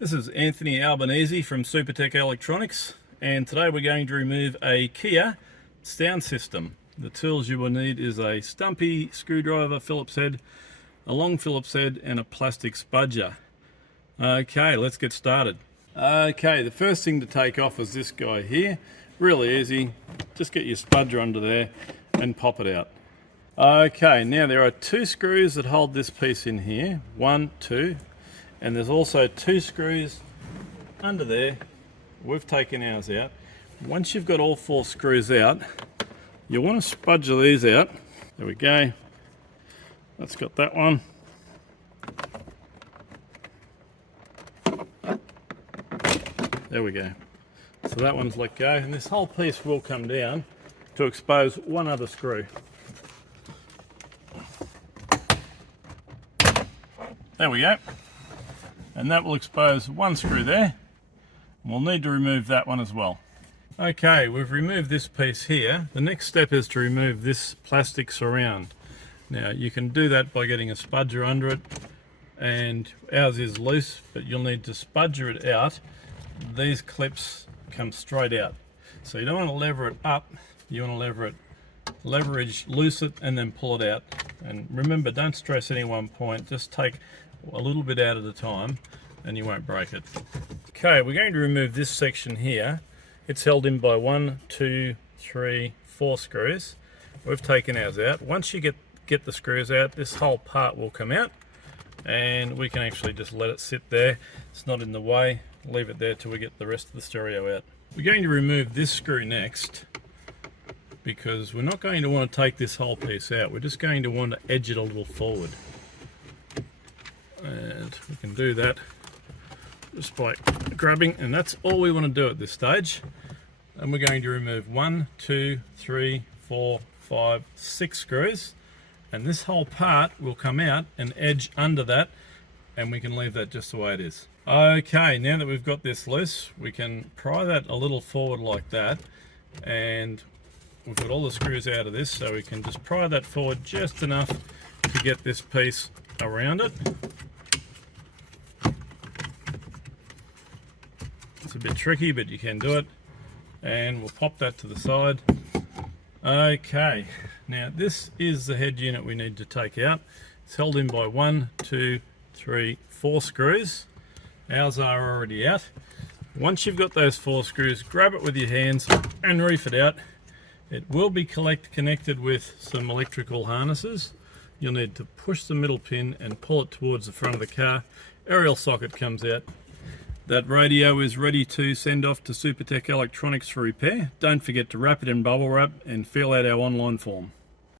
This is Anthony Albanese from Supertech Electronics, and today we're going to remove a Kia sound system. The tools you will need is a stumpy screwdriver, Phillips head, a long Phillips head, and a plastic spudger. Okay, let's get started. Okay, the first thing to take off is this guy here. Really easy. Just get your spudger under there and pop it out. Okay, now there are two screws that hold this piece in here. One, two. And there's also two screws under there. We've taken ours out. Once you've got all four screws out, you want to spudger these out. There we go. That's got that one. There we go. So that one's let go, and this whole piece will come down to expose one other screw. There we go. And that will expose one screw there. We'll need to remove that one as well. Okay, we've removed this piece here. The next step is to remove this plastic surround. Now you can do that by getting a spudger under it, and ours is loose, but you'll need to spudger it out. These clips come straight out. So you don't want to lever it up, you want to lever it, leverage, loose it, and then pull it out. And remember, don't stress any one point, just take a little bit out at a time and you won't break it. Okay, we're going to remove this section here. It's held in by 1, 2, 3, 4 screws. We've taken ours out. Once you get the screws out, this whole part will come out, and we can actually just let it sit there. It's not in the way. Leave it there till we get the rest of the stereo out. We're going to remove this screw next, because we're not going to want to take this whole piece out. We're just going to want to edge it a little forward. And we can do that just by grabbing, and that's all we want to do at this stage. And we're going to remove 1, 2, 3, 4, 5, 6 screws, and this whole part will come out and edge under that, and we can leave that just the way it is. Okay, now that we've got this loose, we can pry that a little forward like that, and we've got all the screws out of this, so we can just pry that forward just enough to get this piece around it. It's a bit tricky, but you can do it. And we'll pop that to the side. Okay, now this is the head unit we need to take out. It's held in by 1, 2, 3, 4 screws. Ours are already out. Once you've got those 4 screws, grab it with your hands and reef it out. It will be connected with some electrical harnesses. You'll need to push the middle pin and pull it towards the front of the car. Aerial socket comes out. That radio is ready to send off to Supertech Electronics for repair. Don't forget to wrap it in bubble wrap and fill out our online form.